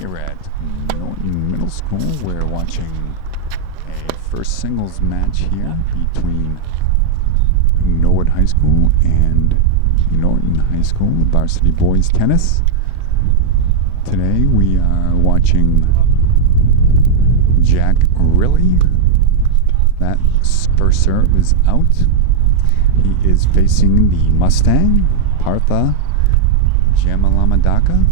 here at Norton Middle School. We're watching a first singles match here between Norwood High School and Norton High School, varsity boys tennis. Today we are watching Jack Riley. That first serve is out. He is facing the Mustang, Partha Jamalamadaka,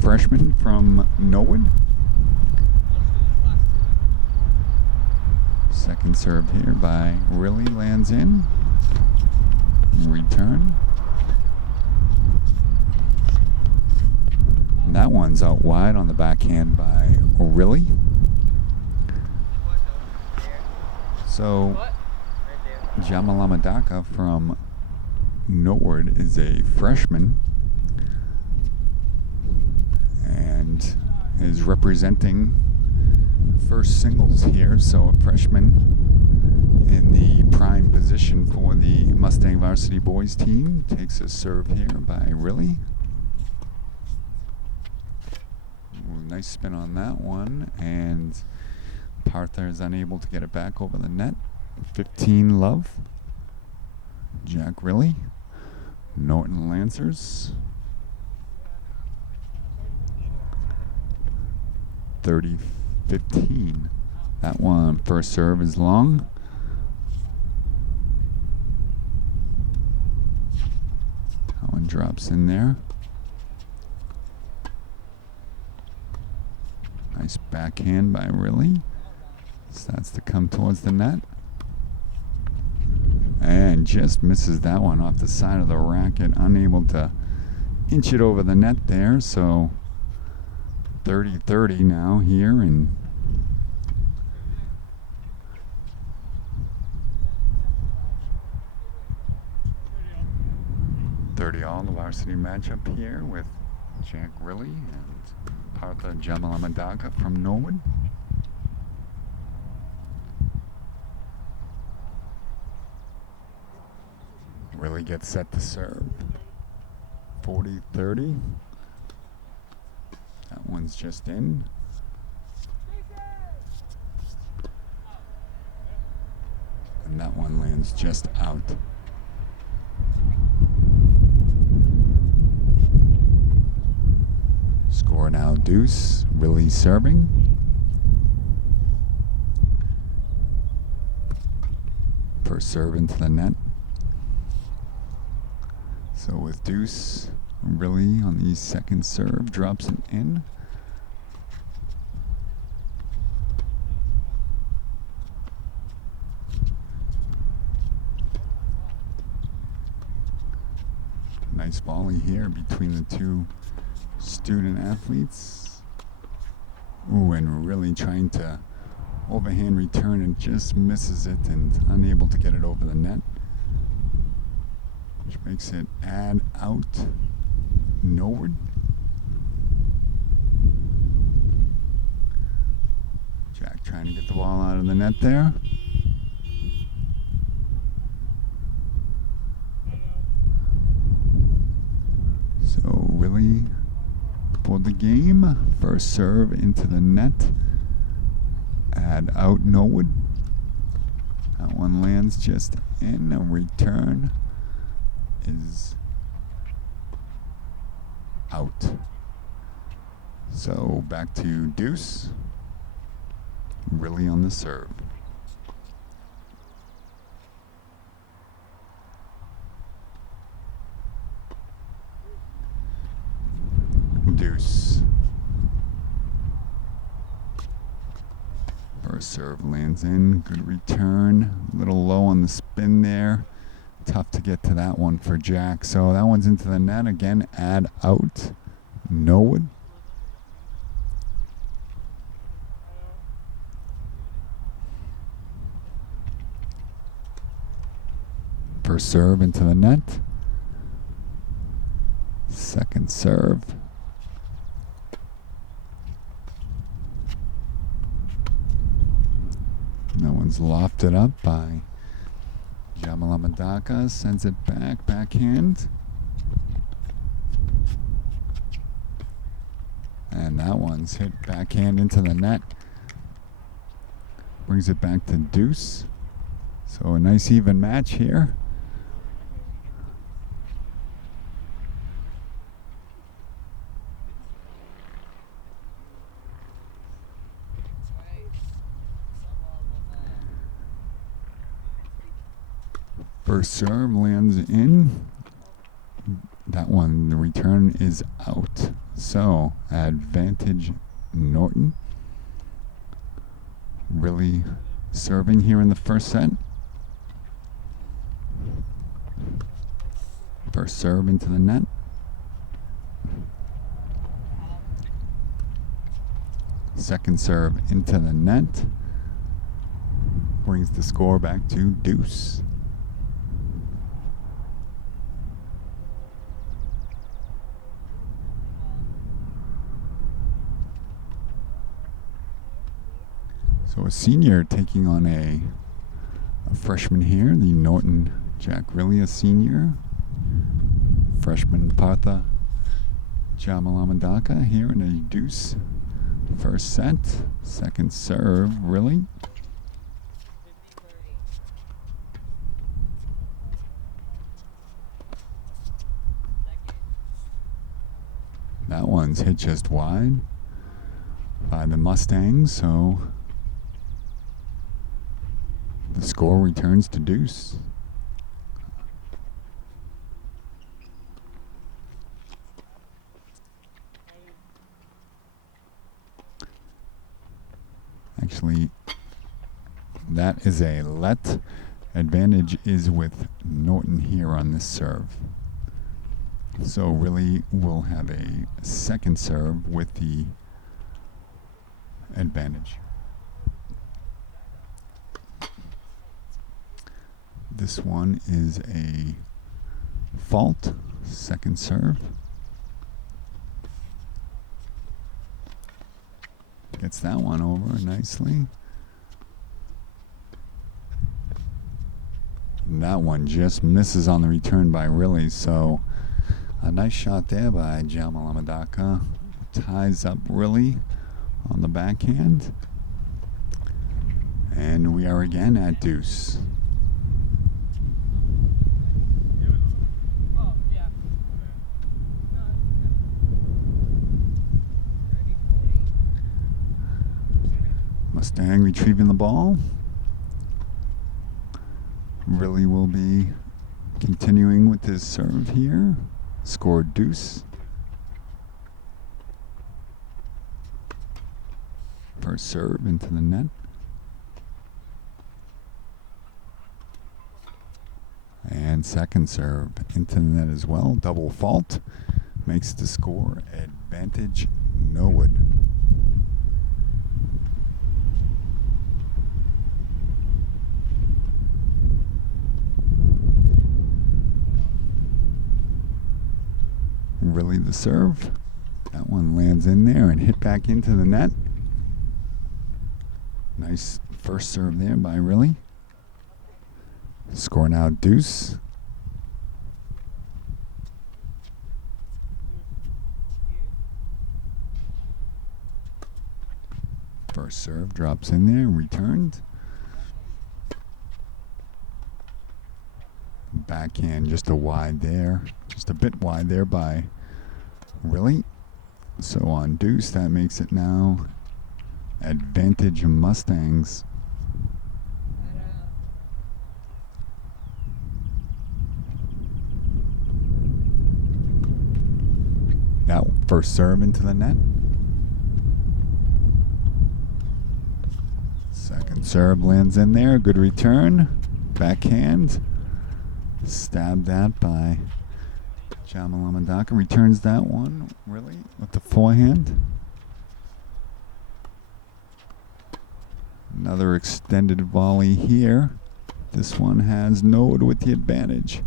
freshman from Norwood. Second serve here by Riley lands in. Return. And that one's out wide on the backhand by Riley. So Jamalamadaka from Norwood is a freshman and is representing first singles here. So a freshman in the prime position for the Mustang varsity boys team takes a serve here by Riley. Ooh, nice spin on that one, and Partha is unable to get it back over the net. 15 love. Jack Riley, Norton Lancers. 30-15. That one, first serve is long. That one drops in there. Nice backhand by Riley. Starts to come towards the net. And just misses that one off the side of the racket. Unable to inch it over the net there. So 30-30 now here, and all the varsity matchup here with Jack Riley and Partha Jamalamadaka from Norwood. Riley gets set to serve. 40-30. That one's just in. And that one lands just out. Score now deuce. Riley serving. First serve into the net. So with deuce, Riley on the second serve drops it in. Nice volley here between the two student athletes. Ooh, and Riley trying to overhand return and just misses it and unable to get it over the net, which makes it add out Norwood. Jack trying to get the ball out of the net there. So Riley for the game. First serve into the net. Add out Norwood. That one lands just in. A return is out. So back to deuce. Riley on the serve. Deuce. First serve lands in. Good return. A little low on the spin there. Tough to get to that one for Jack. So that one's into the net again. Add out Norwood. First serve into the net. Second serve. That one's lofted up by Jamalamadaka, sends it back, backhand. And that one's hit backhand into the net. Brings it back to deuce. So a nice even match here. First serve lands in. That one, the return is out. So, advantage Norton. Really serving here in the first set. First serve into the net. Second serve into the net. Brings the score back to deuce. So a senior taking on a freshman here, the Norton Jack Riley, a senior. Freshman Partha Jamalamadaka here in a deuce. First set, second serve, Riley. That one's hit just wide by the Mustangs, so the score returns to deuce. Actually, that is a let. Advantage is with Norton here on this serve. So really we'll have a second serve with the advantage. This one is a fault, second serve. Gets that one over nicely. And that one just misses on the return by Riley, so a nice shot there by Jamalamadaka. Ties up Riley on the backhand. And we are again at deuce. Mustang retrieving the ball. Riley will be continuing with his serve here. Scored deuce. First serve into the net. And second serve into the net as well. Double fault. Makes the score advantage Norwood. Really the serve. That one lands in there and hit back into the net. Nice first serve there by Riley. Score now deuce. First serve drops in there, returned. Backhand just a wide there. Just a bit wide there by Riley. So on deuce, that makes it now advantage Mustangs. Now first serve into the net. Second serve lands in there. Good return. Backhand. Stabbed that by Jamalamadaka. Returns that one, really, with the forehand. Another extended volley here. This one has Norwood with the advantage.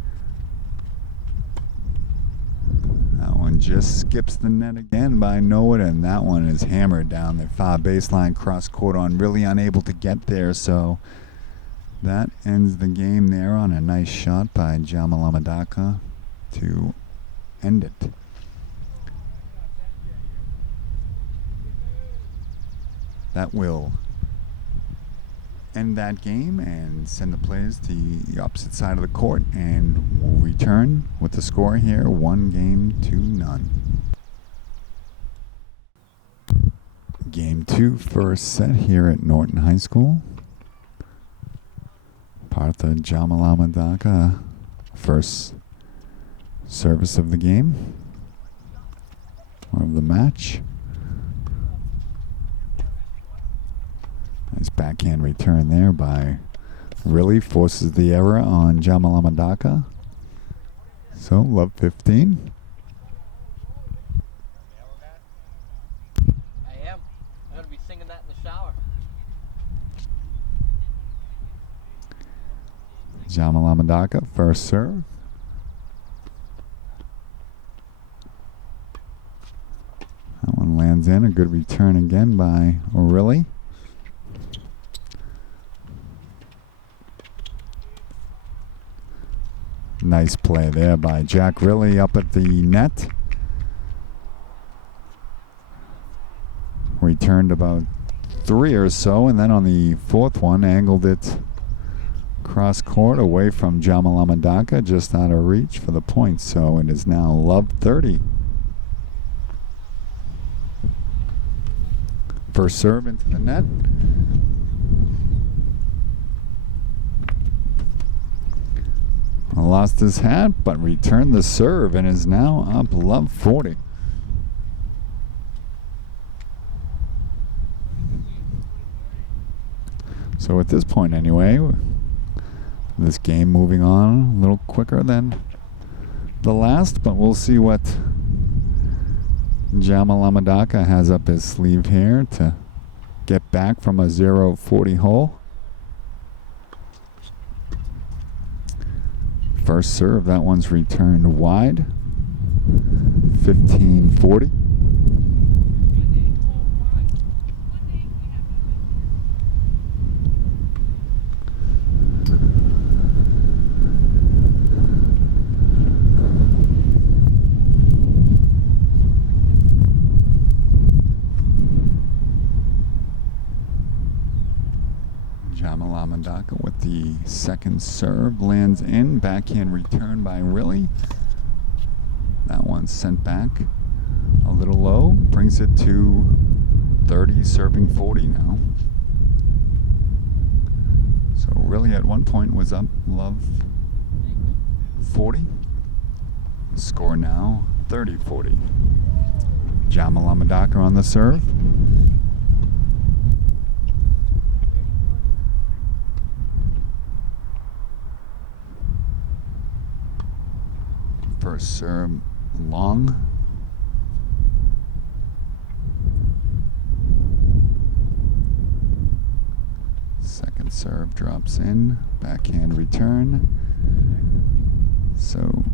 That one just skips the net again by Norwood, and that one is hammered down the far baseline cross court on, really unable to get there, so that ends the game there on a nice shot by Jamalamadaka to end it. That will end that game and send the players to the opposite side of the court, and we'll return with the score here, 1-0. Game 2, first set here at Norton High School. Partha Jamalamadaka, first service of the game, or of the match. Nice backhand return there by Really, forces the error on Jamalamadaka. So, love 15. I am. I'm going to be singing that in the shower. Jamalamadaka, first serve. That one lands in. A good return again by Really. Nice play there by Jack Really up at the net. Returned about 3 or so, and then on the fourth one, angled it cross court away from Jamalamadaka, just out of reach for the point. So it is now love 30. First serve into the net. Lost his hat, but returned the serve and is now up love 40. So at this point anyway, this game moving on a little quicker than the last, but we'll see what Jamalamadaka has up his sleeve here to get back from a 0-40 hole. First serve, that one's returned wide. 15-40. Jamalamadaka with the second serve, lands in, backhand return by Really. That one's sent back a little low, brings it to 30, serving 40 now. So Really at one point was up love 40. Score now 30-40. Jamalamadaka on the serve. First serve long. Second serve drops in. Backhand return. So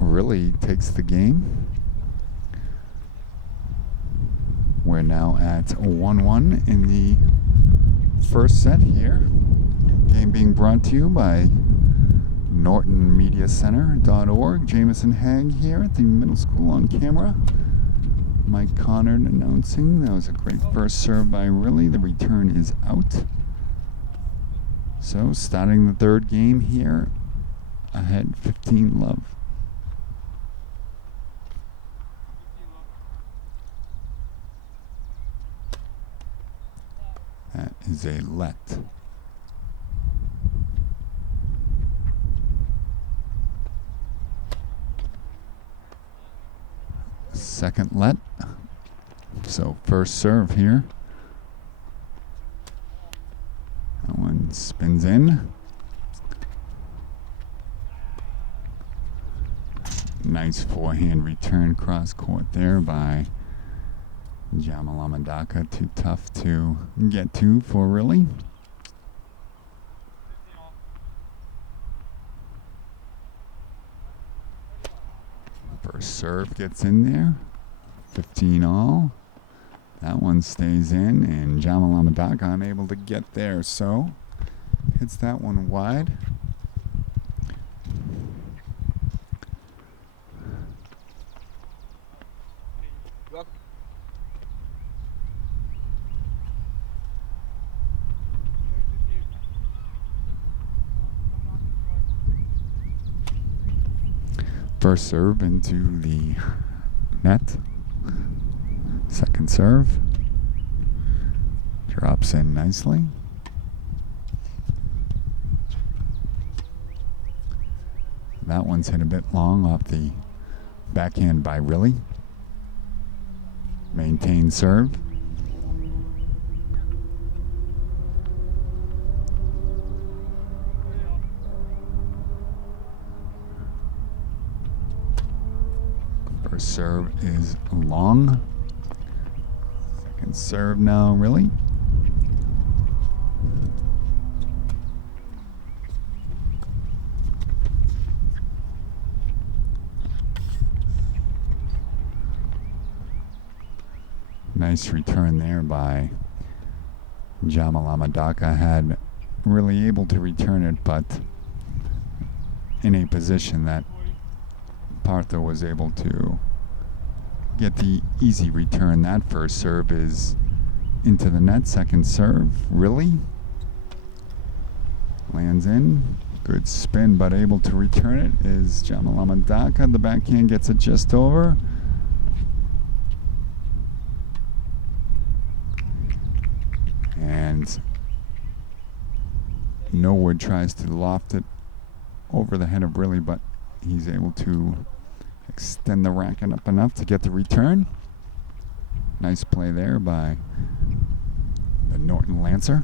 Really takes the game. We're now at 1-1 in the first set here. Game being brought to you by NortonMediaCenter.org. Jameson Hag here at the middle school on camera. Mike Connard announcing. That was a great first serve by Really. The return is out. So starting the third game here. Ahead 15 love. That is a let. Second let. So first serve here. That one spins in. Nice forehand return cross court there by Jamalamadaka. Too tough to get to for Really. First serve gets in there. 15 all. That one stays in, and Jamalamadaka unable to get there, so hits that one wide. First serve into the net. Second serve. Drops in nicely. That one's hit a bit long off the backhand by Riley. Maintain serve. First serve is long. Second serve now, Riley. Nice return there by Jamalamadaka. Had really able to return it, but in a position that Partha was able to get the easy return. That first serve is into the net. Second serve, really? Lands in. Good spin, but able to return it is Jamalamadaka. The backhand gets it just over. And Norwood tries to loft it over the head of Riley, but he's able to extend the racket up enough to get the return. Nice play there by the Norton Lancer.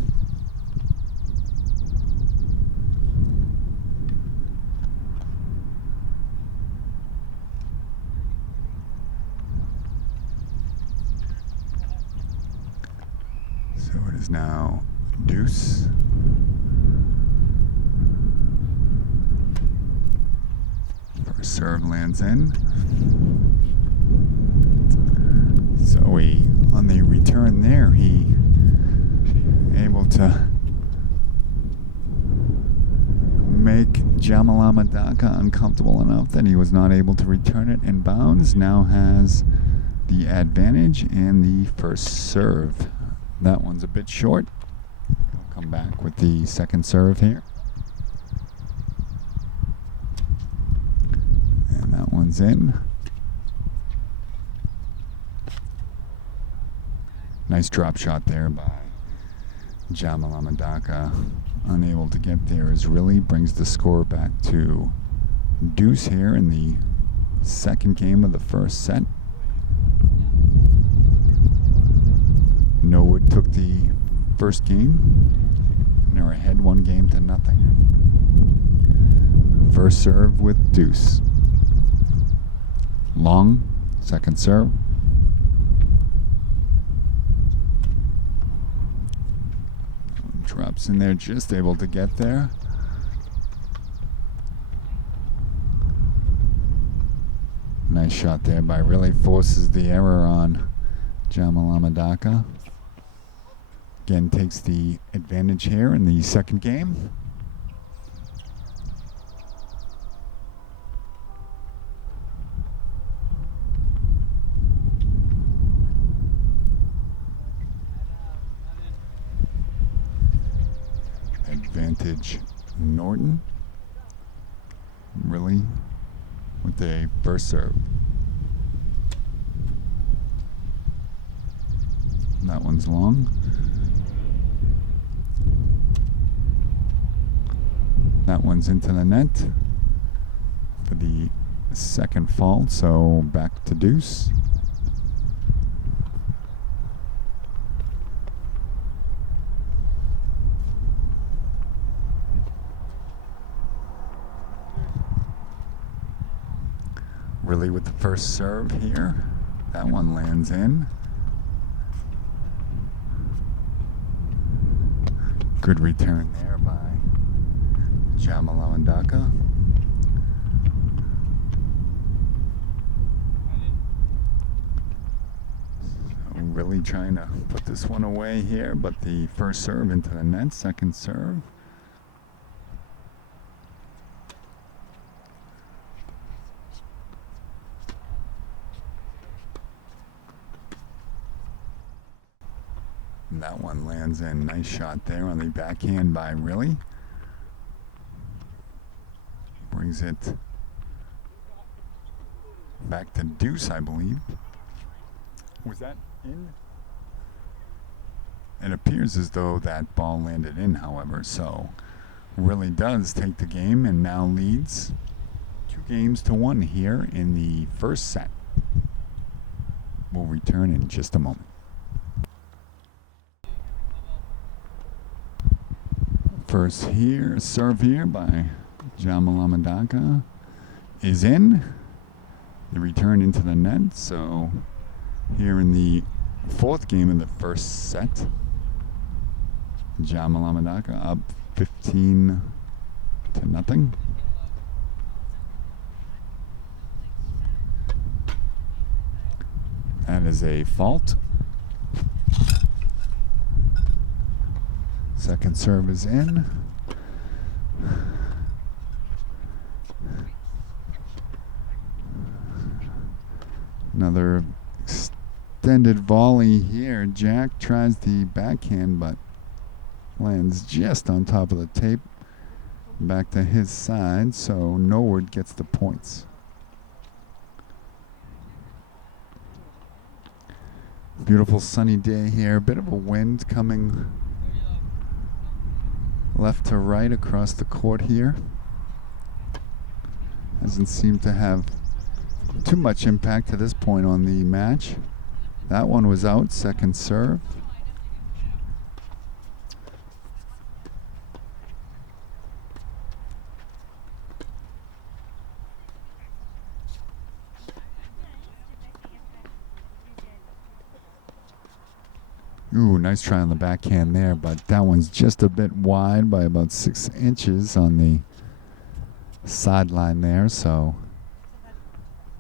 So it is now deuce. First serve lands in. So on the return there, he able to make Jamalamadaka uncomfortable enough that he was not able to return it in bounds. Now has the advantage and the first serve. That one's a bit short. He'll come back with the second serve here. And that one's in. Nice drop shot there by Jamalamadaka. Unable to get there as Riley brings the score back to deuce here in the second game of the first set. Norwood took the first game and are ahead 1-0. First serve with deuce. Long, second serve. Drops in there, just able to get there. Nice shot there by Riley, forces the error on Jamalamadaka. Again, takes the advantage here in the second game. Advantage Norton. Really with a first serve. That one's long. That one's into the net for the second fault, so back to deuce. Really with the first serve here. That one lands in. Good return there by Jamalamadaka. So really trying to put this one away here, but the first serve into the net, second serve. And that one lands in. Nice shot there on the backhand by Riley. Brings it Back to deuce, I believe. Was that in? It appears as though that ball landed in, however, so really does take the game and now leads 2-1 here in the first set. We'll return in just a moment. First here, serve here by Jamalamadaka is in. The return into the net, so here in the fourth game of the first set, Jamalamadaka up 15-0. That is a fault. Second serve is in. Another extended volley here. Jack tries the backhand, but lands just on top of the tape. Back to his side, so Norwood gets the points. Beautiful sunny day here. A bit of a wind coming left to right across the court here. Hasn't seemed to have too much impact to this point on the match. That one was out, second serve. Ooh, nice try on the backhand there, but that one's just a bit wide by about 6 inches on the sideline there, so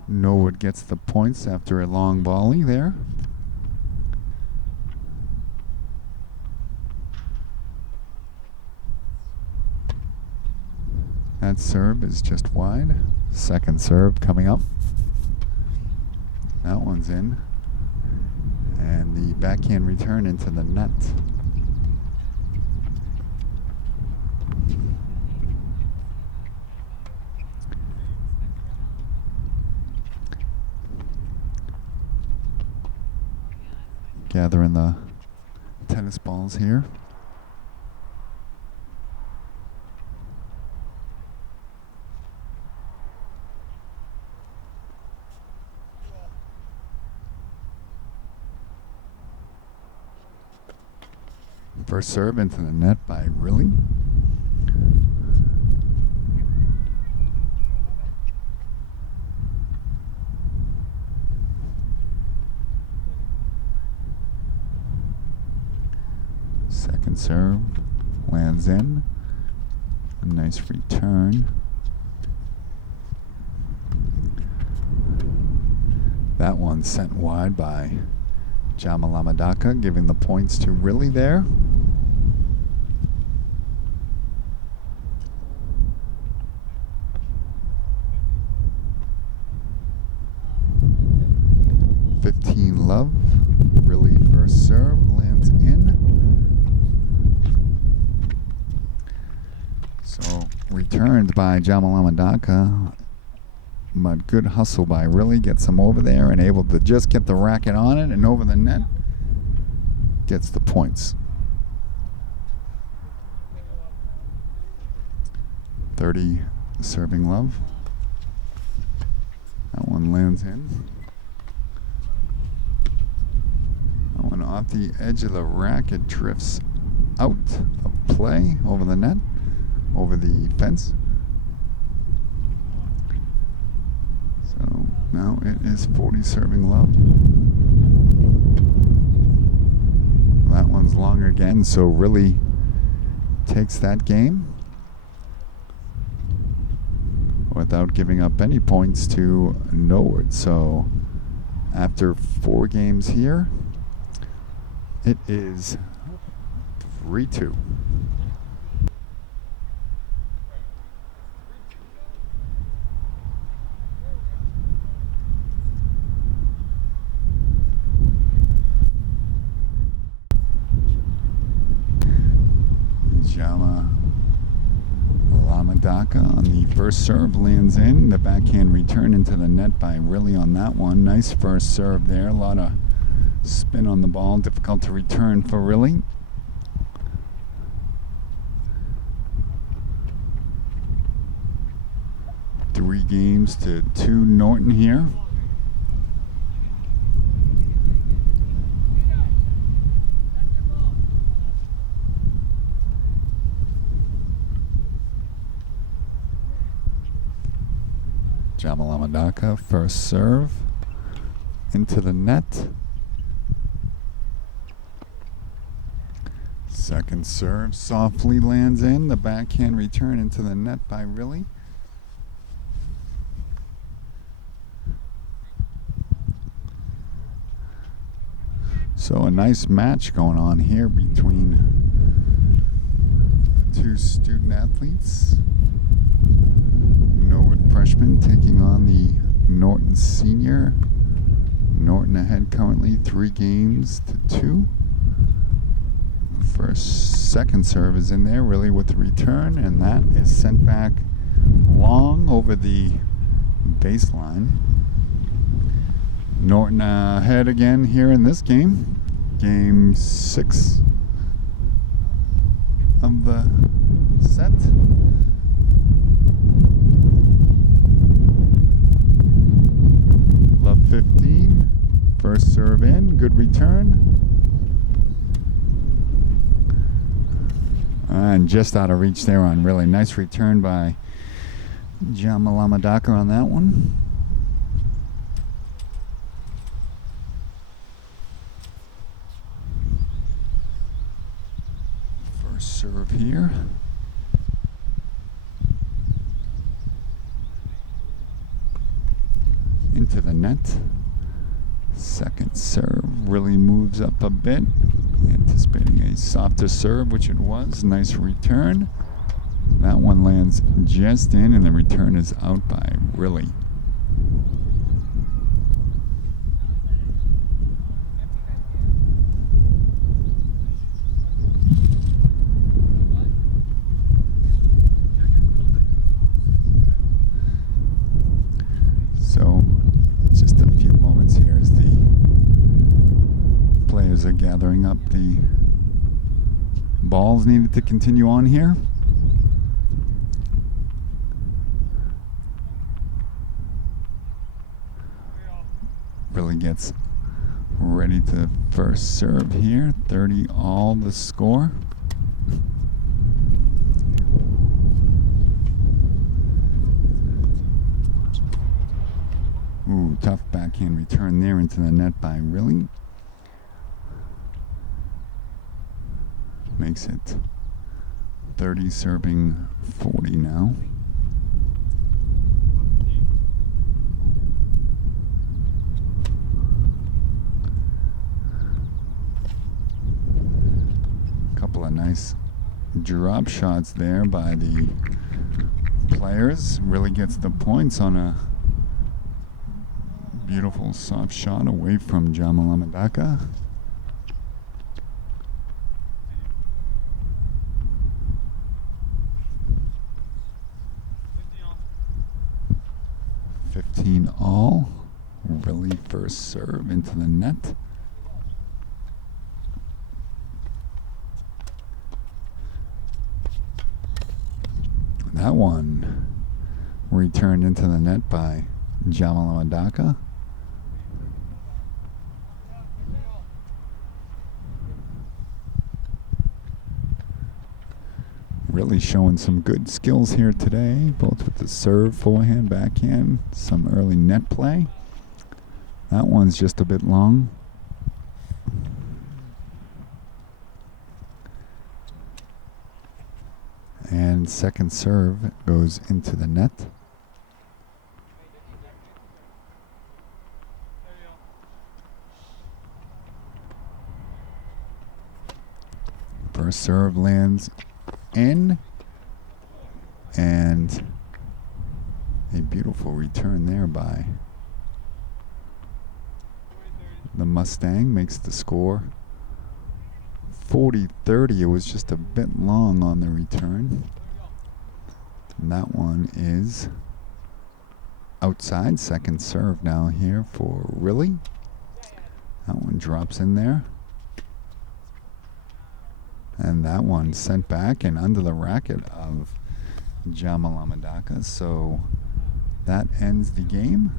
Norwood gets the points after a long volley there. That serve is just wide. Second serve coming up. That one's in. And the backhand return into the net. Gathering the tennis balls here. First serve into the net by Riley. Second serve lands in. A nice return. That one sent wide by Jamalamadaka, giving the points to Riley there. Love. Riley first serve lands in. So returned by Jamalamadaka, but good hustle by Riley. Gets him over there and able to just get the racket on it and over the net. Gets the points. 30 serving Love. That one lands in. That one off the edge of the racket drifts out of play over the net, over the fence. So now it is 40 serving Love. That one's long again, so really takes that game without giving up any points to Norwood. So after 4 games here, it is 3-2. Jamalamandaka on the first serve lands in. The backhand return into the net by Riley on that one. Nice first serve there. A lot of spin on the ball. Difficult to return for Riley. Three games to 2 Norton here. Jamalamandaka, first serve into the net. Second serve softly lands in. The backhand return into the net by Riley. So a nice match going on here between the two student athletes. Norwood freshman taking on the Norton senior. Norton ahead currently 3 games to 2. Second serve is in there, really with the return, and that is sent back long over the baseline. Norton ahead again here in this game. Game 6 of the set. Love 15. First serve in, good return. And just out of reach there on really nice return by Jamalamandaka on that one. First serve here. Into the net. Second serve really moves up a bit. Anticipating a softer serve, which it was. Nice return. That one lands just in, and the return is out by Riley. So, just a few moments here as the players are gathering up the balls needed to continue on here. Really gets ready to first serve here. 30 all the score. Ooh, tough backhand return there into the net by Riley. Makes it 30 serving 40 now. Couple of nice drop shots there by the players. Really gets the points on a beautiful soft shot away from Jamalamandaka. All. Really first serve into the net. That one returned into the net by Jamalamandaka. Really showing some good skills here today, both with the serve, forehand, backhand, some early net play. That one's just a bit long. And second serve goes into the net. First serve lands in, and a beautiful return there by the Mustang. Makes the score 40-30. It was just a bit long on the return. And that one is outside. Second serve now here for Really. That one drops in there. And that one sent back and under the racket of Jamalamadaka. So that ends the game.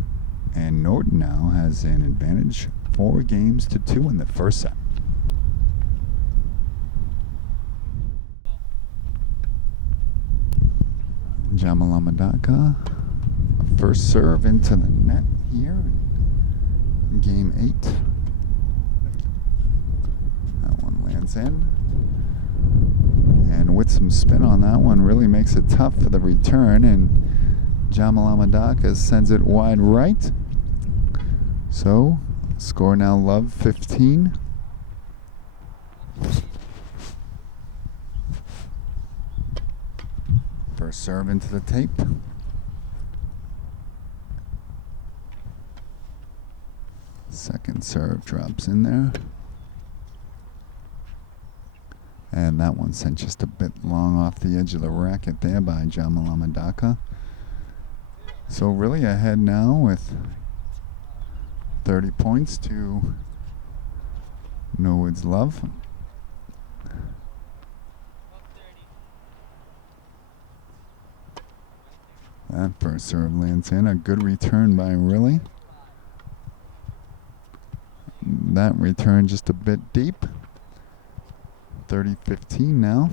And Norton now has an advantage 4-2 in the first set. Jamalamadaka, first serve into the net here in game 8. That one lands in. And with some spin on that one, really makes it tough for the return. And Jamalamadaka sends it wide right. So, score now Love 15. First serve into the tape. Second serve drops in there. And that one sent just a bit long off the edge of the racket there by Jamalamadaka. So really ahead now with 30 points to Norwood's Love. That first serve lands in. A good return by Really. That return just a bit deep. 30-15 now.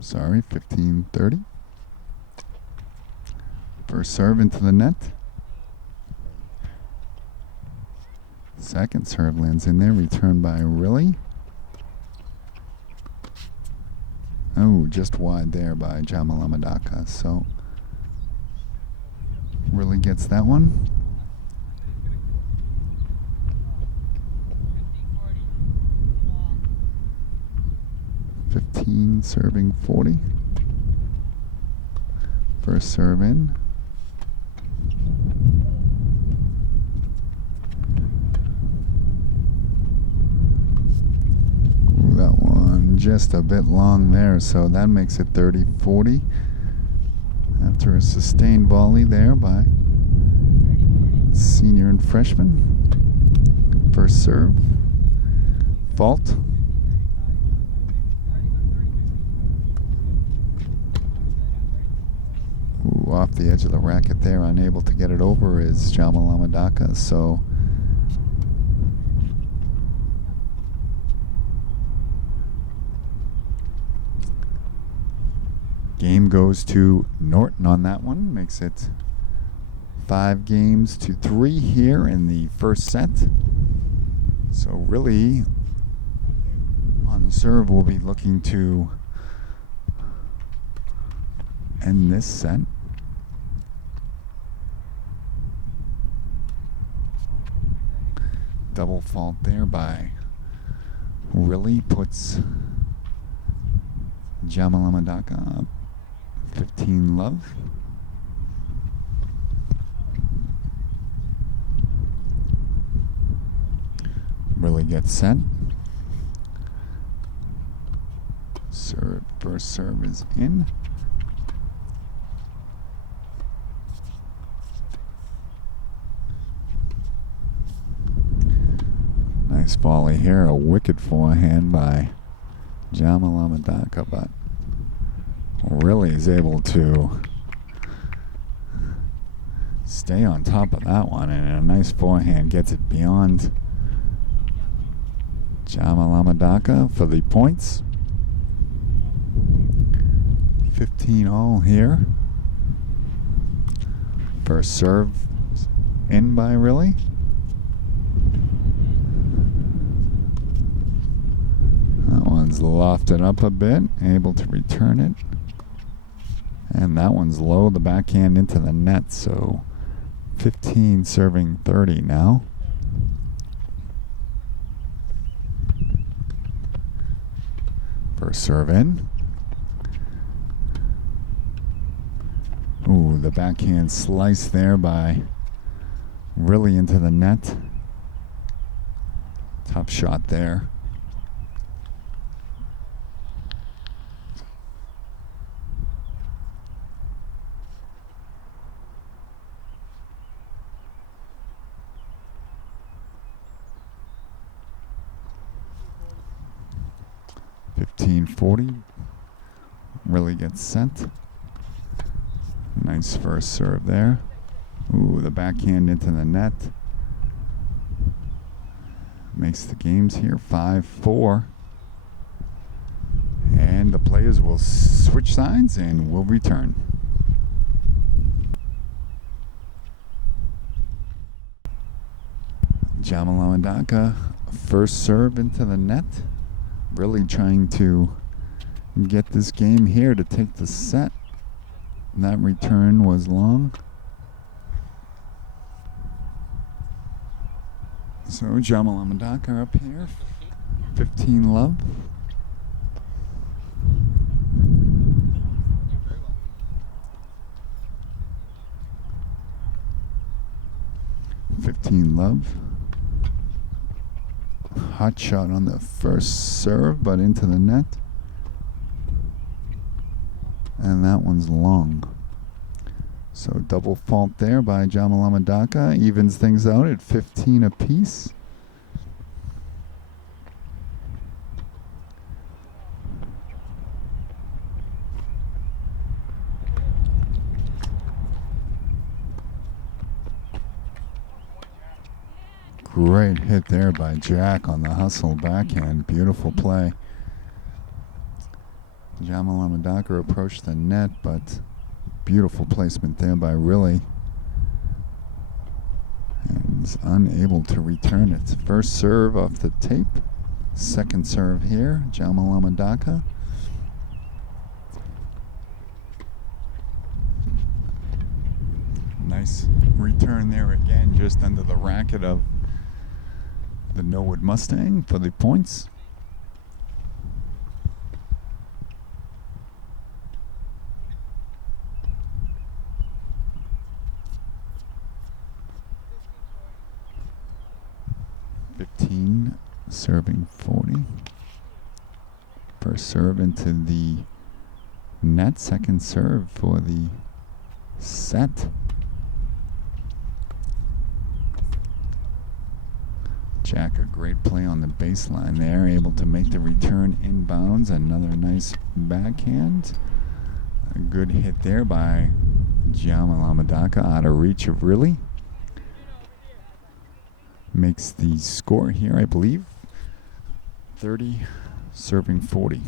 Sorry, 15-30. First serve into the net. Second serve lands in there. Return by Really. Oh, just wide there by Jamalamadaka. So Really gets that one. Serving 40. First serve in. Ooh, that one just a bit long there, so that makes it 30-40. After a sustained volley there by senior and freshman. First serve. Fault. Ooh, off the edge of the racket there, unable to get it over is Jamalamadaka. So game goes to Norton on that one. Makes it 5-3 here in the first set. So really on the serve we'll be looking to end this set. Double fault there by Really puts Jamalamadaka up 15 Love. Really gets set. First serve is in. Nice volley here, a wicked forehand by Jamalamadaka, but Really is able to stay on top of that one, and a nice forehand gets it beyond Jamalamadaka for the points. 15 all here. First serve in by Really. That one's lofted up a bit, able to return it. And that one's low, the backhand into the net, so 15 serving 30 now. First serve in. Ooh, the backhand slice there by Really into the net. Tough shot there. 15-40. Really gets set. Nice first serve there. Ooh, the backhand into the net. Makes the games here 5-4. And the players will switch sides and will return. Jamalamandaka, first serve into the net. Really trying to get this game here to take the set. That return was long. So Jamalamandaka up here. 15 love. Hot shot on the first serve, but into the net. And that one's long. So double fault there by Jamalamandaka. Evens things out at 15 apiece. Great hit there by Jack on the hustle backhand. Beautiful play. Jamalamandaka approached the net, but beautiful placement there by Riley. And is unable to return it. First serve off the tape. Second serve here, Jamalamandaka. Nice return there again, just under the racket of the Norwood Mustang for the points. Serving 40. First serve into the net. Second serve for the set. Jack, a great play on the baseline there, able to make the return inbounds. Another nice backhand. A good hit there by Jamalamandaka, out of reach of Riley. Makes the score here, I believe, 30, serving 40.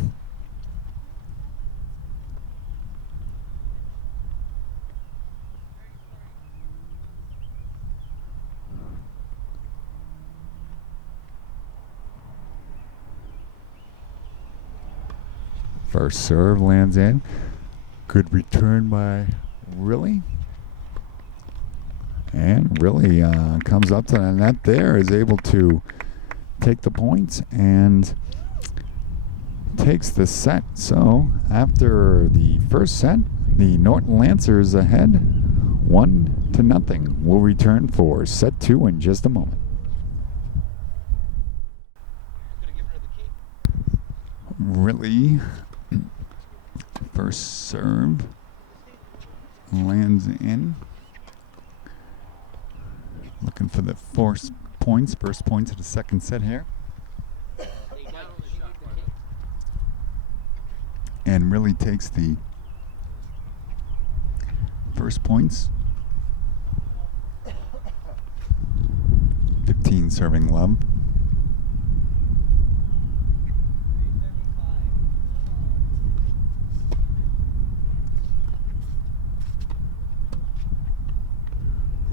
First serve lands in. Good return by Riley. And really comes up to the net there, is able to take the points and takes the set. So after the first set, the Norton Lancers ahead 1-0. We'll return for set 2 in just a moment. Really, first serve lands in. Looking for the first points of the second set here. And really takes the first points. 15 serving love.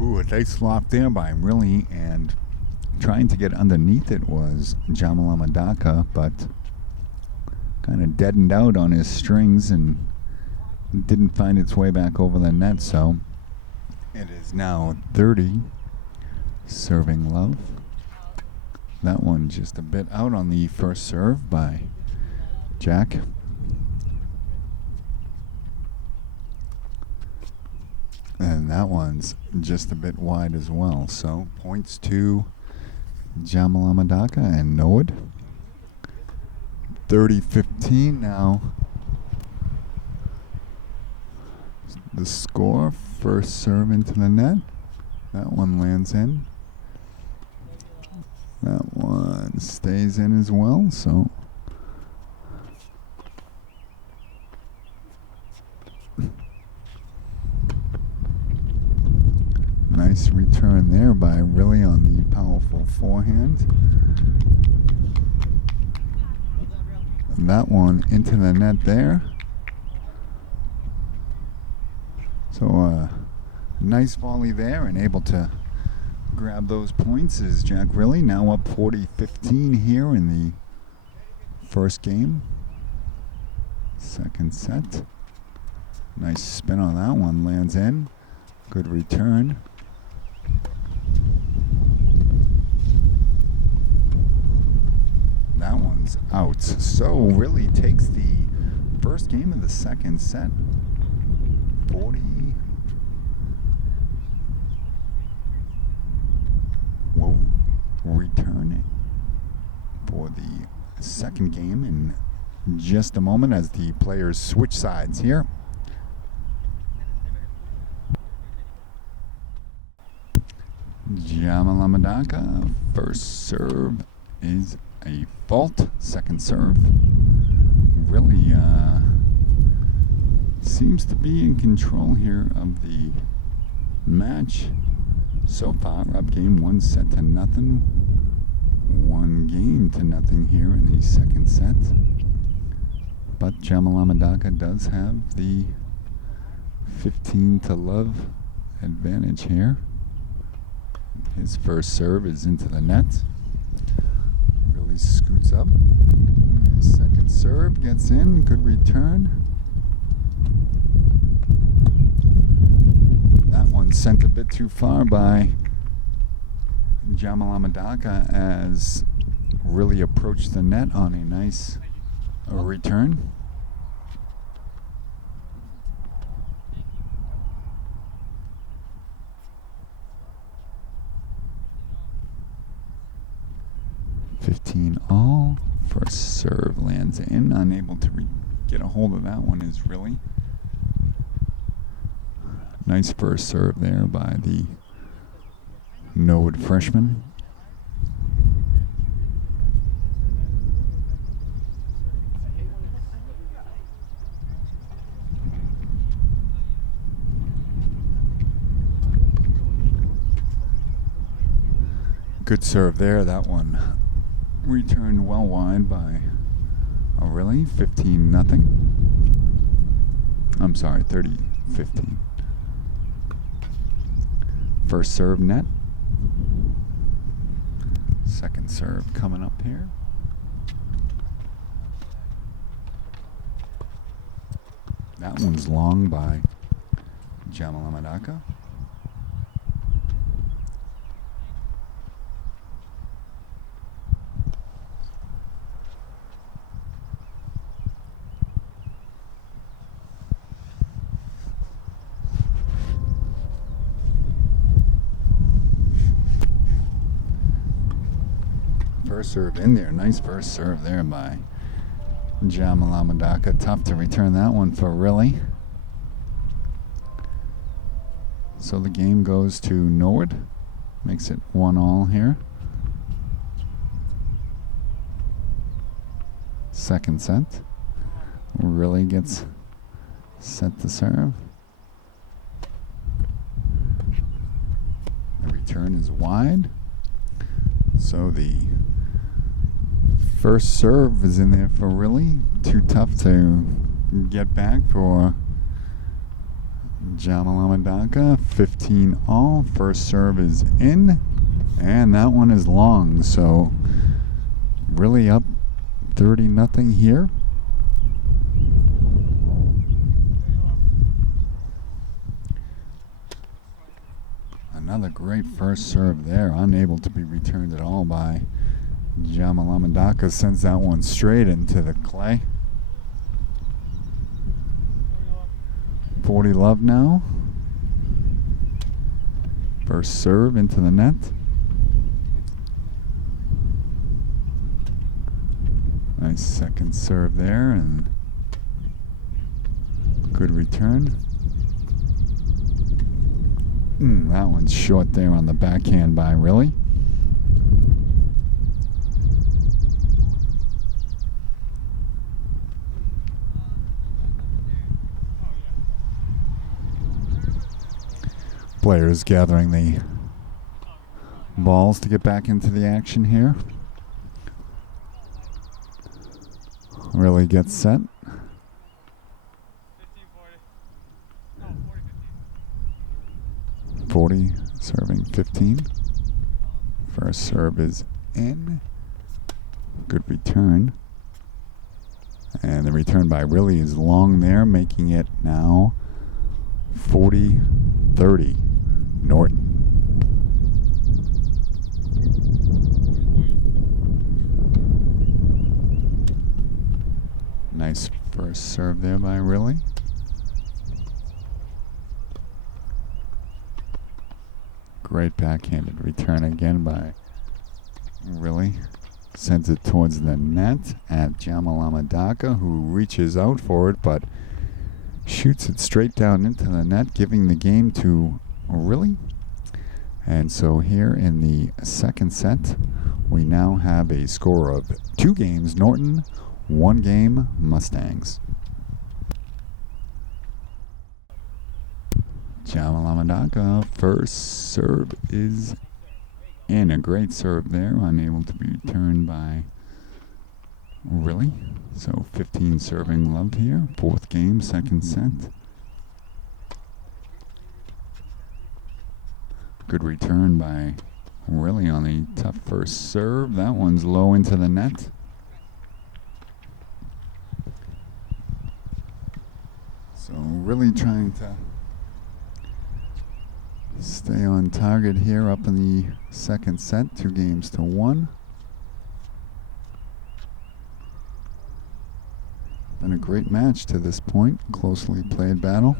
Ooh, a nice loft there by Riley, and trying to get underneath it was Jamalamandaka, but kind of deadened out on his strings and didn't find its way back over the net. So it is now 30 serving love. That one just a bit out on the first serve by Jack. And that one's just a bit wide as well. So points to Jamalamandaka and Norwood. 30-15 now. The score, first serve into the net. That one lands in. That one stays in as well. So Beautiful forehand. That one into the net there. So nice volley there, and able to grab those points is Jack Riley. Now up 40-15 here in the first game. Second set. Nice spin on that one. Lands in. Good return. That one's out. So Riley takes the first game of the second set. 40. We'll return for the second game in just a moment as the players switch sides here. Jamalamadaka, first serve is a fault. Second serve really seems to be in control here of the match so far. Up game 1 set to nothing. 1 game to nothing here in the second set. But Jamalamadaka does have the 15-love advantage here. His first serve is into the net. Really scoots up. His second serve gets in. Good return. That one sent a bit too far by Jamalamadaka as really approached the net on a nice return. all. First serve lands in. Unable to get a hold of that one is really. Nice first serve there by the Norwood freshman. Good serve there. That one returned well wide by O'Reilly. 15-0. I'm sorry, 30-15. First serve net. Second serve coming up here. That one's long by Jamalamadaka. First serve in there. Nice first serve there by Jamalamadaka. Tough to return that one for Riley. So the game goes to Norwood. Makes it 1-all here. Second set. Riley gets set to serve. The return is wide. So the first serve is in there for Riley. Too tough to get back for Jamalamadaka. 15-all. First serve is in. And that one is long. So Riley up 30-0 here. Another great first serve there. Unable to be returned at all by Jamalamadaka. Sends that one straight into the clay. 40 love now. First serve into the net. Nice second serve there and good return. That one's short there on the backhand by Riley. Players gathering the balls to get back into the action here. Really gets set. 40 serving 15. First serve is in. Good return. And the return by Really is long there, making it now 40-30 Norton. Nice first serve there by Really. Great backhanded return again by Really. Sends it towards the net at Jamalamadaka, who reaches out for it, but shoots it straight down into the net, giving the game to Really. And so here in the second set, we now have a score of 2 games Norton, 1 game Mustangs. Jamalamadaka, first serve is in. A great serve there, unable to be returned by Really. So 15 serving love here. 4th game, second set. Good return by Really on the tough first serve. That one's low into the net. So Really trying to stay on target here up in the second set, 2 games to 1. Been a great match to this point, closely played battle.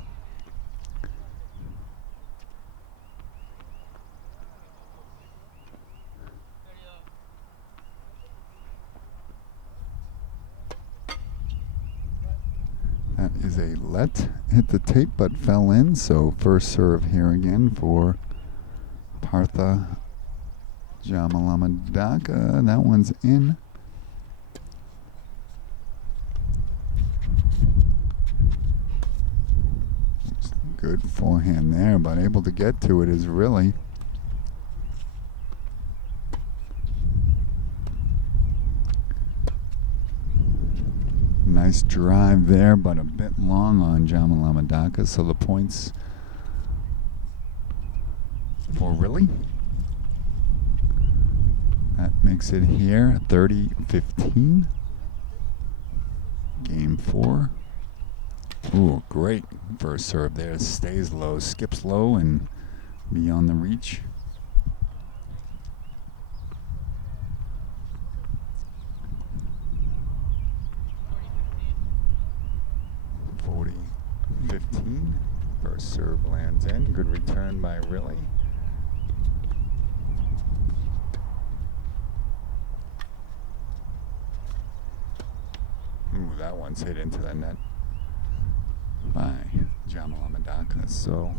That is a let. Hit the tape but fell in, so first serve here again for Partha Jamalamadaka. That one's in. Good forehand there, but able to get to it is Really. Nice drive there, but a bit long on Jamalamadaka, so the points for Really. That makes it here 30-15. Game 4. Ooh, great first serve there. Stays low, skips low, and beyond the reach. First serve lands in. Good return by Really. Ooh, that one's hit into the net by Jamalamadaka. So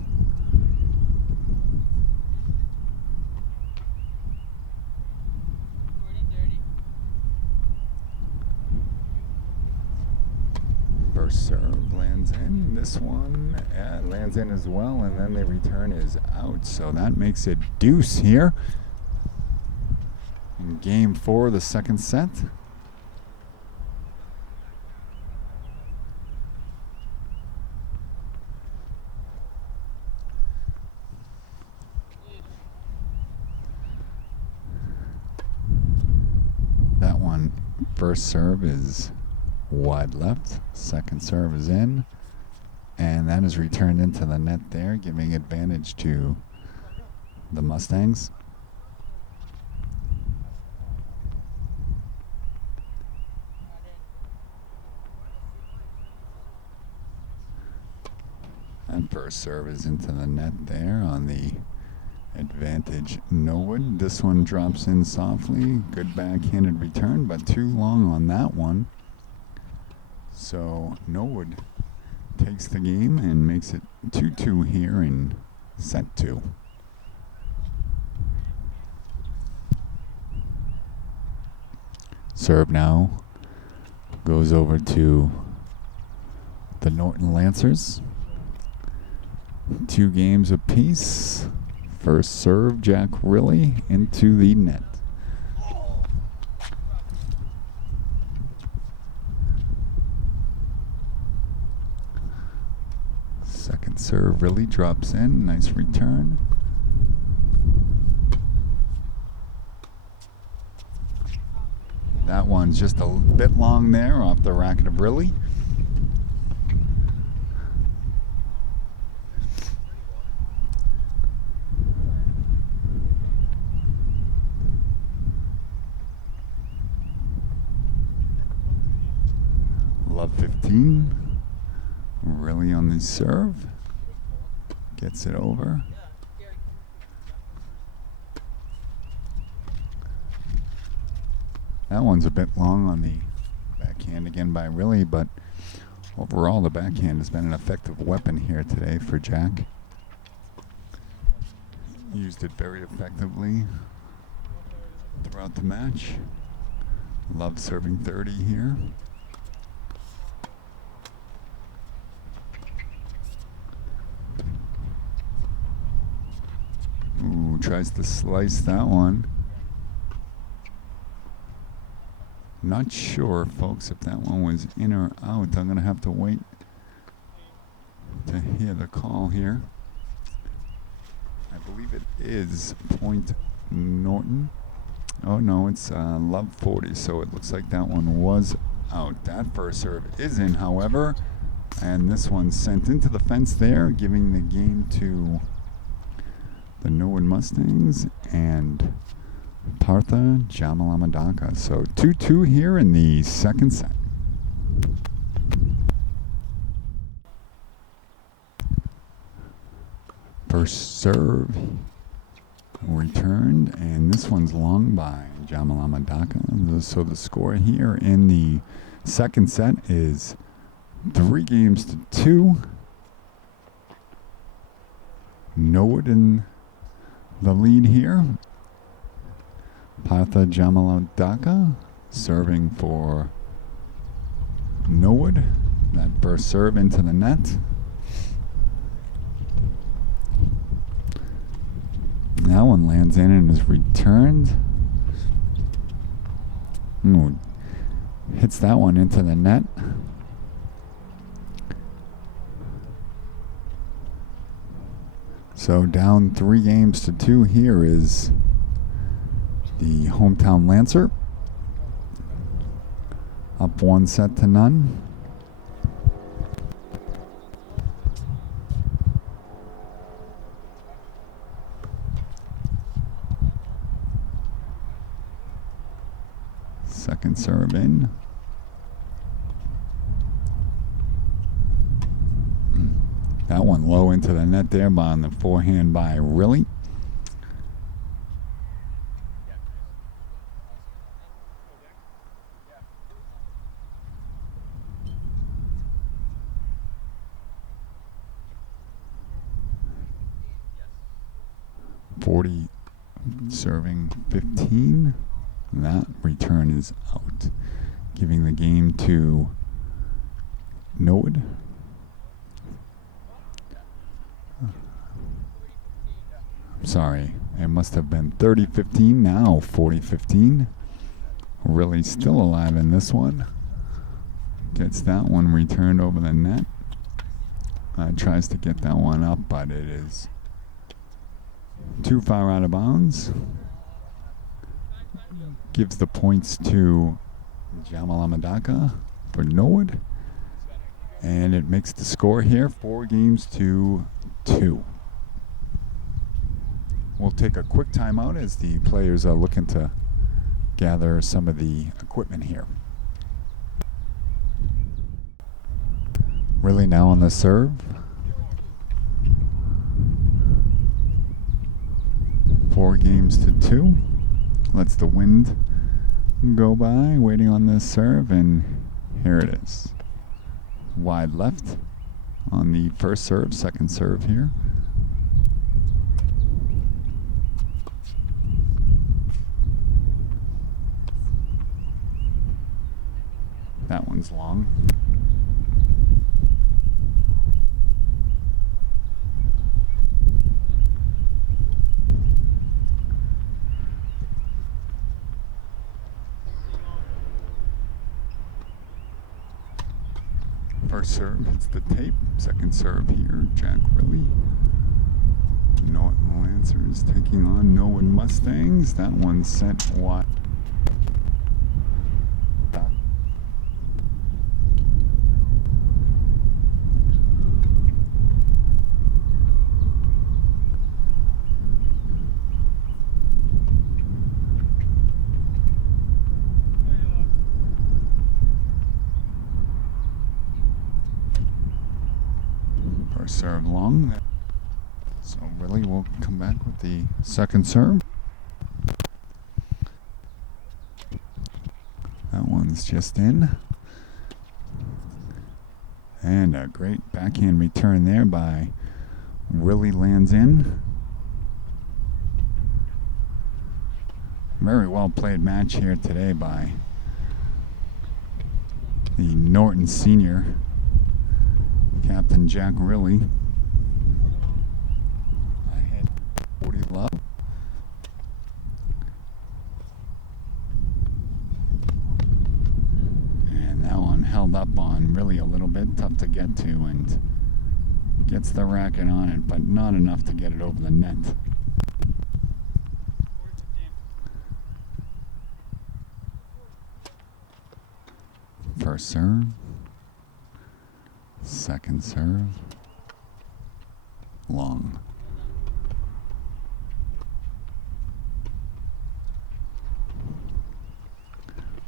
first serve lands in. This one lands in as well, and then the return is out. So that makes it deuce here in game 4, the second set. That one, first serve is wide left, second serve is in, and that is returned into the net there, giving advantage to the Mustangs. And first serve is into the net there on the advantage Norwood. This one drops in softly. Good backhanded return, but too long on that one. So Norwood takes the game and makes it 2-2 here in set 2. Serve now goes over to the Norton Lancers. 2 games apiece. First serve, Jack Riley into the net. Second serve really drops in. Nice return. That one's just a bit long there off the racket of Riley. Love 15. Really on the serve. Gets it over. That one's a bit long on the backhand again by Riley, but overall the backhand has been an effective weapon here today for Jack. Used it very effectively throughout the match. Love serving 30 here. Ooh, tries to slice that one. Not sure, folks, if that one was in or out. I'm going to have to wait to hear the call here. I believe it is point Norton. Oh, no, it's Love 40, so it looks like that one was out. That first serve is in, however, and this one's sent into the fence there, giving the game to the Norwood Mustangs and Partha Jamalamadaka. So 2-2 here in the second set. First serve returned, and this one's long by Jamalamadaka. So the score here in the second set is 3-2. Norwood in the lead here. Partha Jamalamadaka serving for Norwood. That first serve into the net. That one lands in and is returned. Ooh, hits that one into the net. So down 3-2 here is the hometown Lancer. Up 1-0. Second serve in. That one low into the net there on the forehand by Riley. Serving 15. That return is out, giving the game to Norwood. Sorry, it must have been 30-15, now 40-15. Really still alive in this one. Gets that one returned over the net. Tries to get that one up, but it is too far out of bounds. Gives the points to Jamalamadaka for Norwood. And it makes the score here 4-2. We'll take a quick timeout as the players are looking to gather some of the equipment here. Really now on the serve. 4-2. Lets the wind go by, waiting on this serve, and here it is. Wide left on the first serve, second serve here. That one's long. First serve hits the tape. Second serve here, Jack Riley. Norton Lancers taking on Norwood Mustangs. That one's sent wide. First serve long. So Riley will come back with the second serve. That one's just in. And a great backhand return there by Riley, lands in. Very well played match here today by the Norton senior, Captain Jack Riley. Ahead 40 love. And that one held up on really a little bit, tough to get to, and gets the racket on it, but not enough to get it over the net. First serve. Second serve. Long.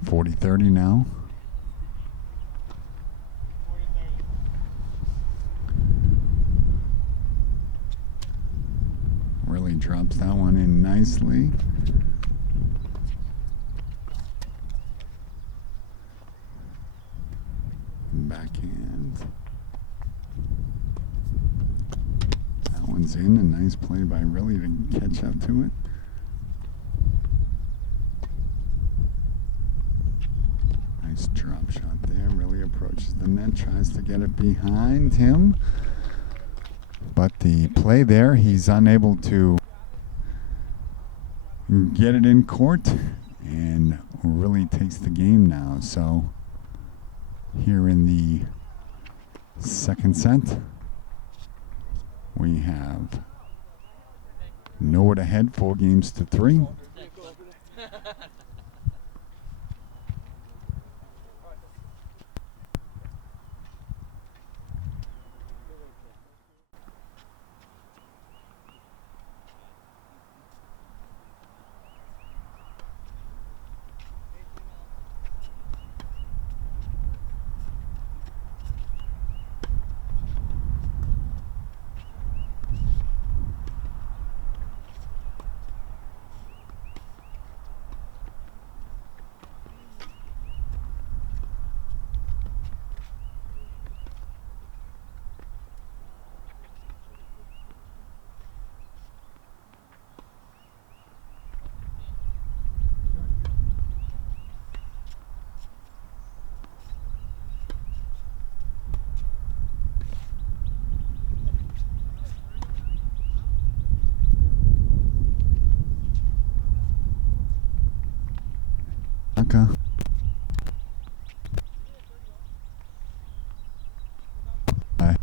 .40-30 now. Really drops that one in nicely. Backhand. That one's in. A nice play by Riley to catch up to it. Nice drop shot there. Riley approaches the net, tries to get it behind him. But the play there, he's unable to get it in court, and really takes the game now. So here in the second set, we have Norwood ahead 4-3. Okay. Bye.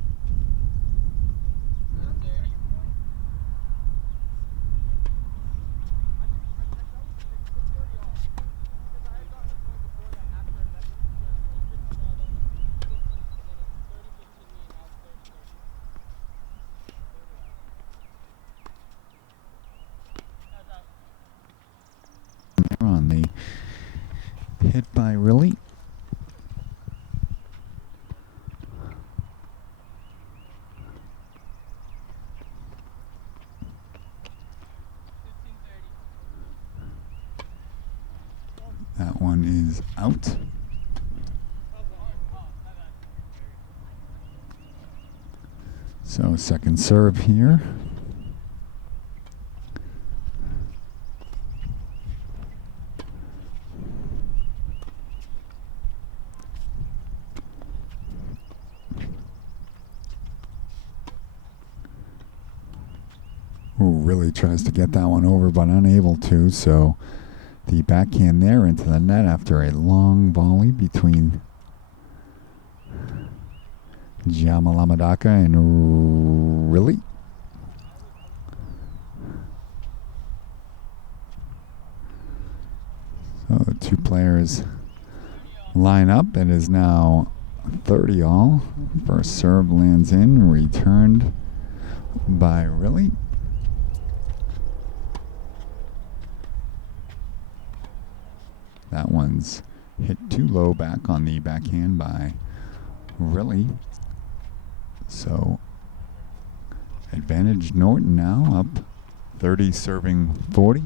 On the hit by Riley. That one is out. So second serve here. Ooh, really tries to get that one over, but unable to. So the backhand there into the net after a long volley between Jamalamadaka and Really. So two players line up. It is now 30 all. First serve lands in, returned by Really. That one's hit too low back on the backhand by Really. So advantage Norton now, up 30 serving 40.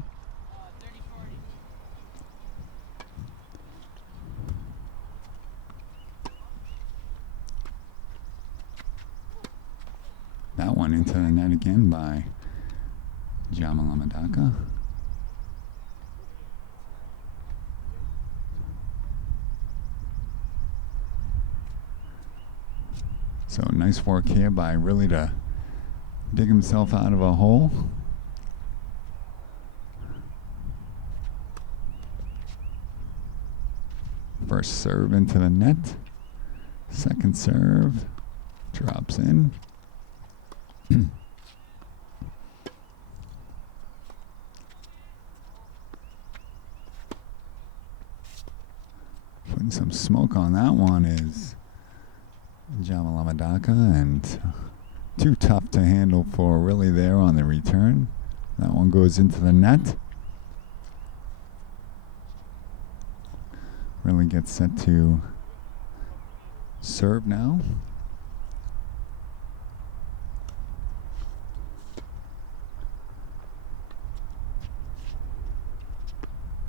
That one into the net again by Jamalamadaka. So nice work here by Really to dig himself out of a hole. First serve into the net. Second serve drops in. Putting some smoke on that one is Jamalamadaka, and too tough to handle for Really there on the return. That one goes into the net. Really gets set to serve now.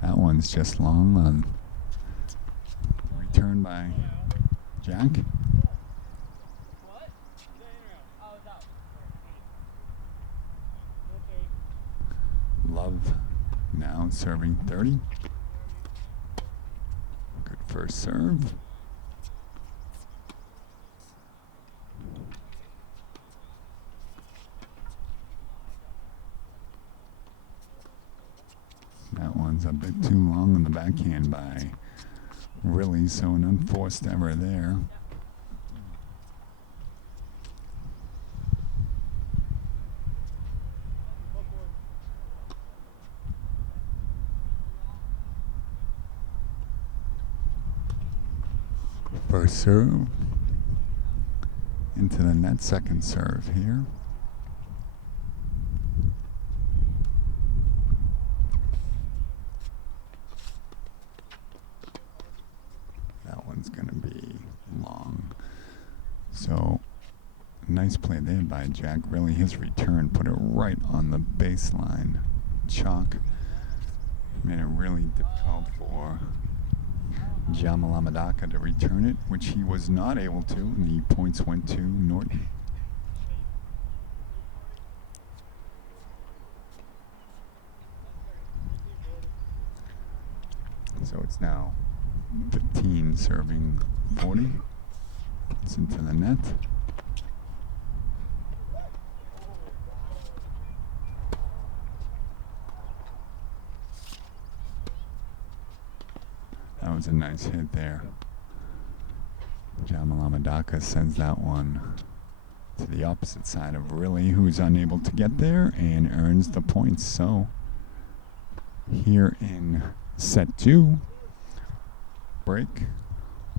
That one's just long on return by Jack. Love now serving 30. Good first serve. That one's a bit too long on the backhand by Really, so an unforced error there. First serve into the net, second serve here. That one's going to be long. So nice play there by Jack. Really, his return put it right on the baseline. Chalk made it really difficult for Jamalamadaka to return it, which he was not able to, and the points went to Norton. So it's now 15 serving 40. It's into the net. That was a nice hit there. Jamalamadaka sends that one to the opposite side of Really, who's unable to get there and earns the points. So here in set 2, break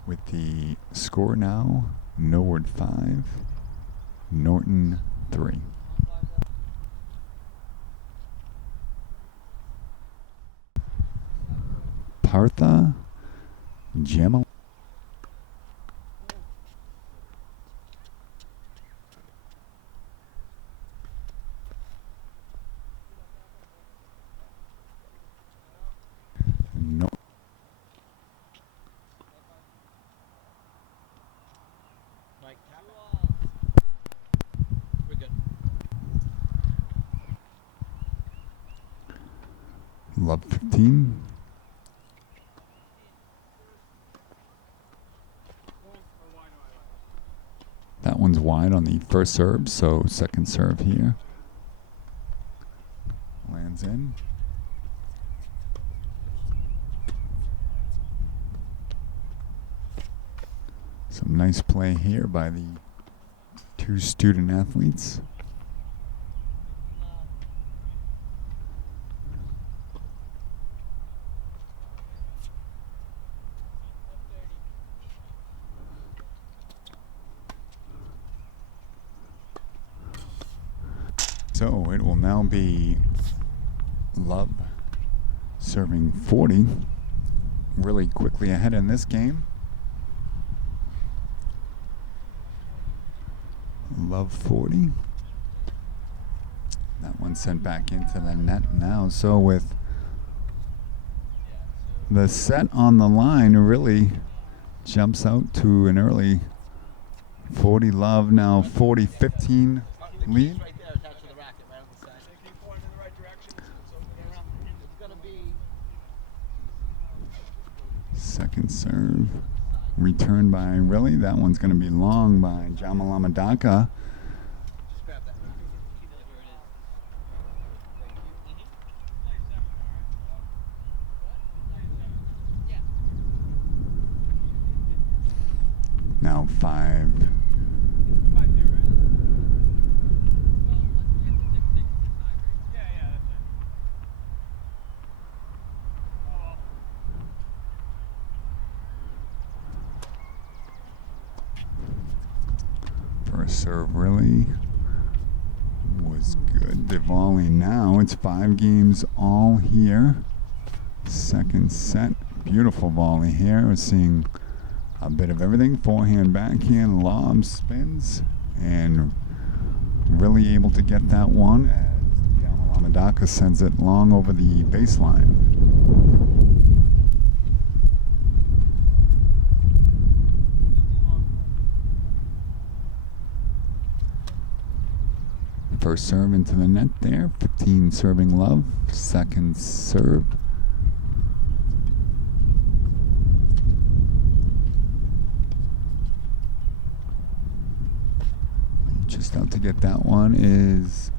with the score now, Norwood 5, Norton 3. Partha Jamal. No. Mike, we're good. Love 15. That one's wide on the first serve, so second serve here. Lands in. Some nice play here by the two student athletes. So it will now be Love serving 40. Really quickly ahead in this game. Love 40. That one sent back into the net now. So with the set on the line, really jumps out to an early 40 Love, now 40-15 lead. Second serve, returned by Riley. That one's going to be long by Jamalamadaka. Now 5. First serve really was good. The volley now, it's 5 games all here. Second set, beautiful volley here. We're seeing a bit of everything. Forehand, backhand, lob, spins, and really able to get that one as Yamalamadaka sends it long over the baseline. First serve into the net there, 15 serving Love. Second serve. Just out to get that one is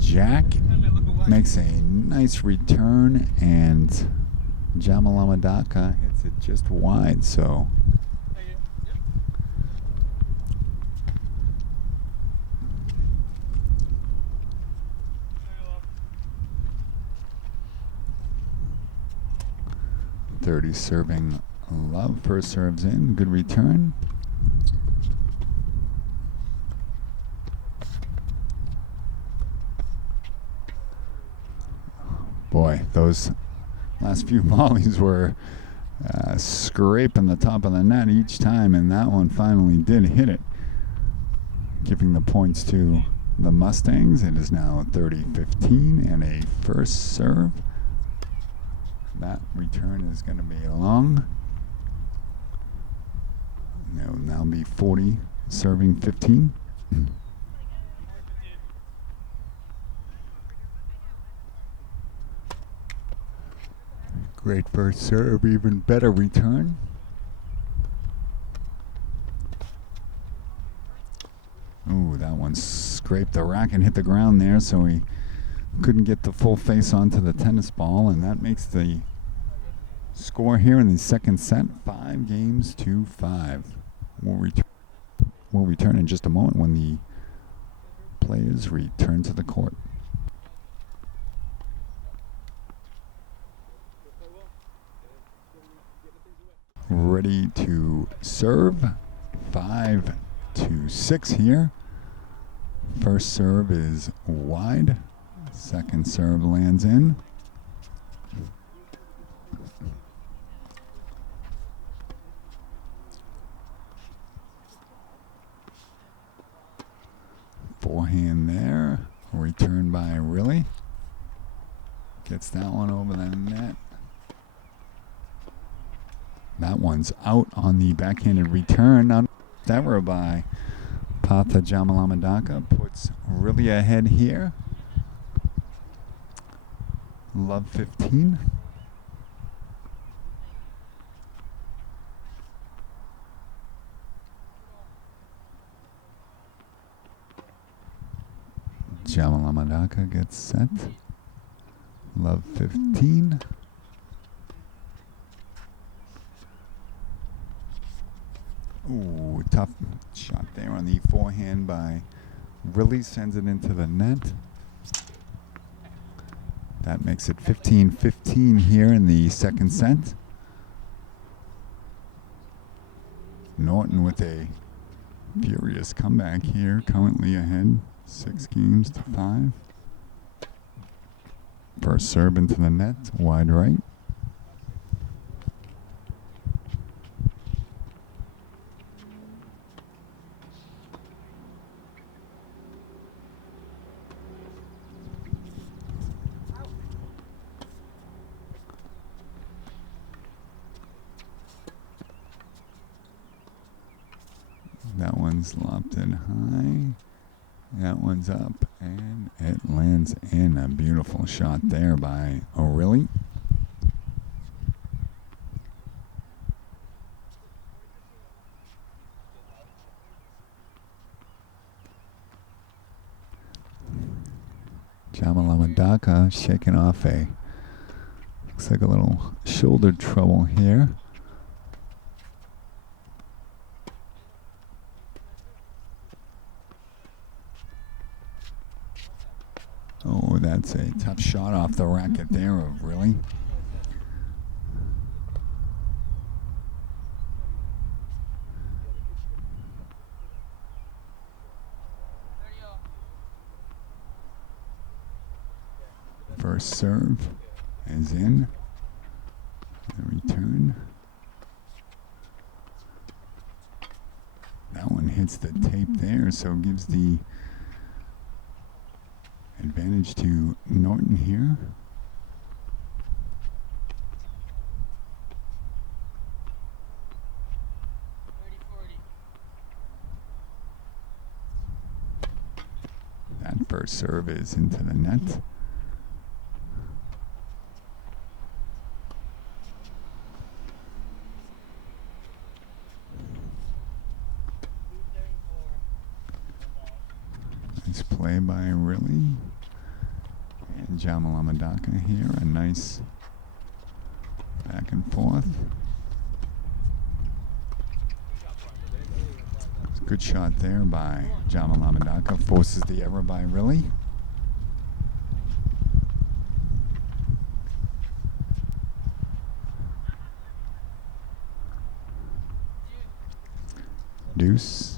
Jack. Makes a nice return, and Jamalamadaka hits it just wide, so .30 serving Love. First serves in, good return. Boy, those last few volleys were scraping the top of the net each time, and that one finally did hit it, giving the points to the Mustangs. It is now 30-15 and a first serve. That return is going to be long. It will now be 40 serving 15. Great first serve, even better return. Ooh, that one scraped the rack and hit the ground there, so he couldn't get the full face onto the tennis ball, and that makes the score here in the second set 5-5. We'll return in just a moment when the players return to the court. Ready to serve. 5-6 here. First serve is wide. Second serve lands in. Forehand there. Return by Riley. Gets that one over the net. That one's out on the backhanded return. Ever by Patha Jamalamadaka. Puts Riley ahead here. Love 15. Jamalamadaka gets set. Love 15. Ooh, tough shot there on the forehand by Really, sends it into the net. That makes it 15-15 here in the second set. Norton with a furious comeback here, currently ahead 6-5. First serve into the net, wide right. That one's lopped in high. That one's up, and it lands in. A beautiful shot there by O'Reilly. Jamalamadaka shaking off looks like a little shoulder trouble here. Oh, that's a tough shot off the racket there of Really. First serve is in. The return. That one hits the tape there, so gives the advantage to Norton here. That first serve is into the net. Nice play by Really. And Jamalamadaka here. A nice back and forth. Good shot there by Jamalamadaka. Forces the error by Really. Deuce.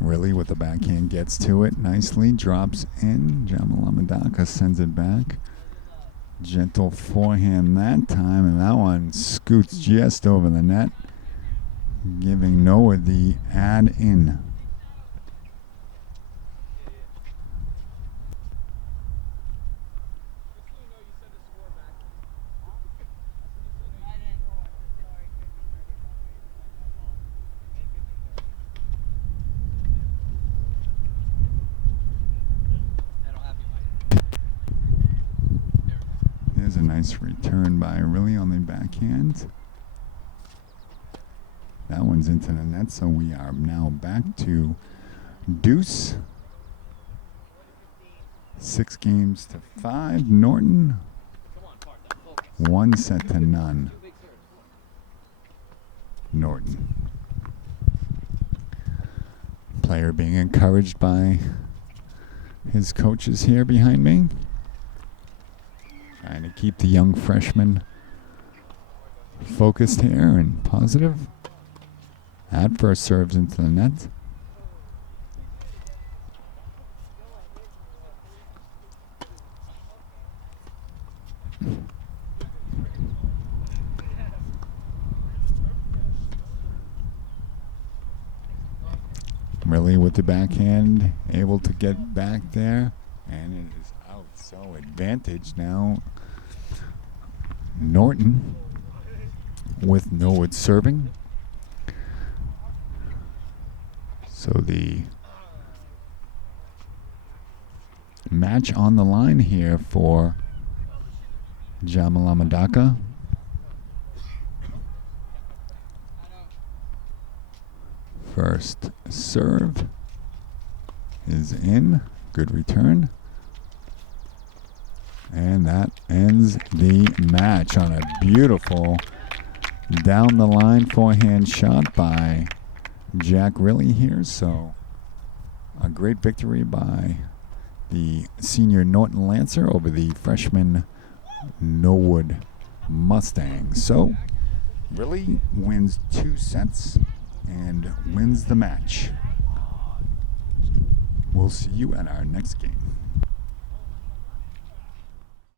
Really with the backhand gets to it nicely, drops in. Jamalamadaka sends it back. Gentle forehand that time, and that one scoots just over the net, giving Norwood the add in. There's a nice return by Really on the backhand. That one's into the net, so we are now back to deuce. 6-5. Norton, 1-0. Norton. Player being encouraged by his coaches here behind me. Trying to keep the young freshman focused here and positive. That first serves into the net. Really with the backhand, able to get back there, and it is out. So advantage now. Norton with Norwood serving. So the match on the line here for Jamalamadaka. First serve is in. Good return. And that ends the match on a beautiful down the line forehand shot by Jack Riley here. So a great victory by the senior Norton Lancer over the freshman Norwood Mustang. So Riley wins 2 sets and wins the match. We'll see you at our next game.